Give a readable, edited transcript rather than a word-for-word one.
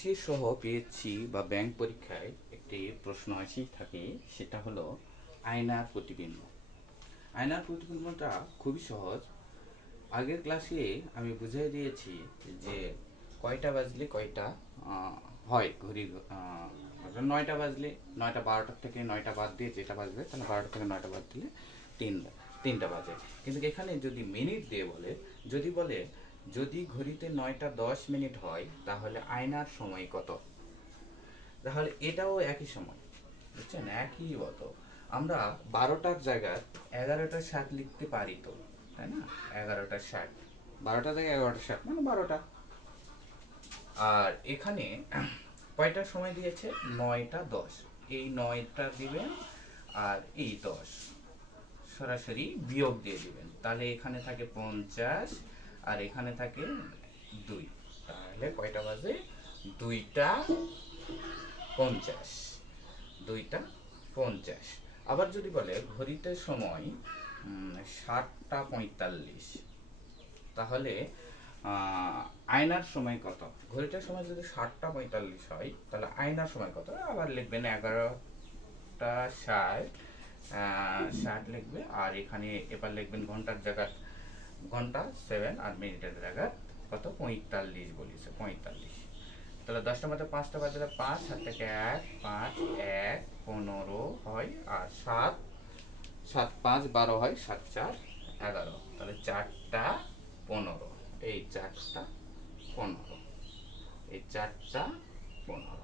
BCS সহ PSC বা bank পরীক্ষায় একটি প্রশ্ন আসেই থাকে, সেটা হলো আয়নার প্রতিবিম্ব। আয়নার প্রতিবিম্বটা খুবই সহজ। আগের ক্লাসে আমি বুঝিয়ে দিয়েছি যে কয়টা বাজলে কয়টা হয় ঘড়ি, 9টা বাজলে 9টা, 12টার থেকে 9টা বাদ দিয়ে যেটা বাজবে, তাহলে 12টা থেকে 9টা বাদ দিলে 3টা বাজে। কিন্তু এখানে যদি মিনিট দিয়ে বলে, যদি ঘড়িতে 9টা 10 মিনিট হয় তাহলে আয়নার সময় কত, তাহলে এটাও একই সময়, বুঝছেন? একই মতো আমরা 12টার জায়গায় 11টা 60 লিখতে পারি তো, তাই না? 11টা 60, 12টা থেকে 11টা 60 মানে 12টা। আর এখানে কয়টার সময় দিয়েছে? 9টা 10। এই 9টা দিবেন আর এই 10 সরাসরি বিয়োগ দিয়ে দিবেন, তাহলে এখানে থাকে 50 আর এখানে থাকে 2। তাহলে কয়টা বাজে? 2টা 50। 2টা 50। আবার যদি বলে ঘড়িতে সময় 7টা 45, তাহলে আয়নার সময় কত? ঘড়িটার সময় যদি 7টা 45 হয় তাহলে আয়নার সময় কত? আবার লিখবেন 11টা 60, 60 লিখবে। আর এখানে এবার লিখবেন ঘন্টার জায়গায় ঘন্টা 7 আর মিনিটের জায়গায় কত? 45 বলেছে, 45। তাহলে 10টার মধ্যে 5টা বাজলে 5, হাত থেকে 1, 5, 1, 15 হয়। আর 7, 7 5 12 হয়, 7 4 11। তাহলে 4টা 15, এই 4টা 15, এই 4টা 15।